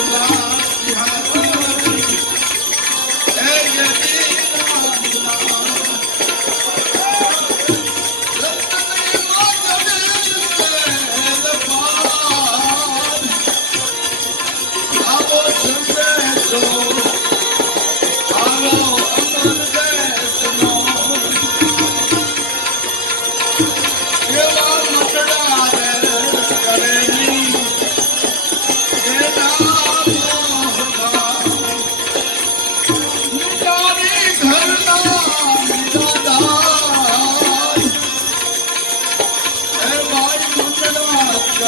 Allah.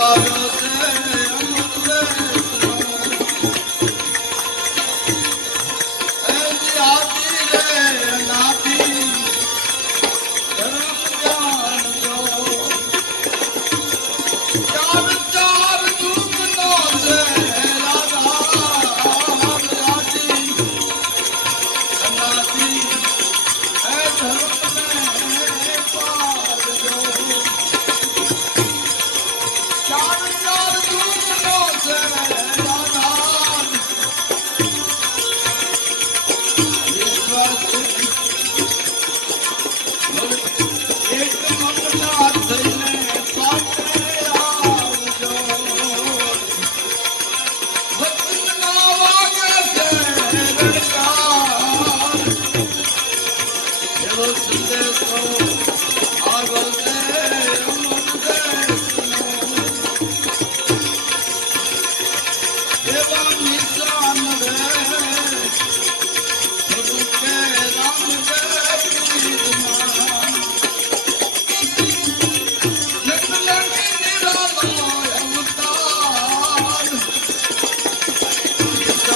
اے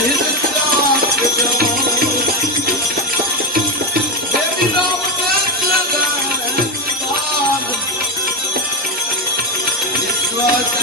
Hit it.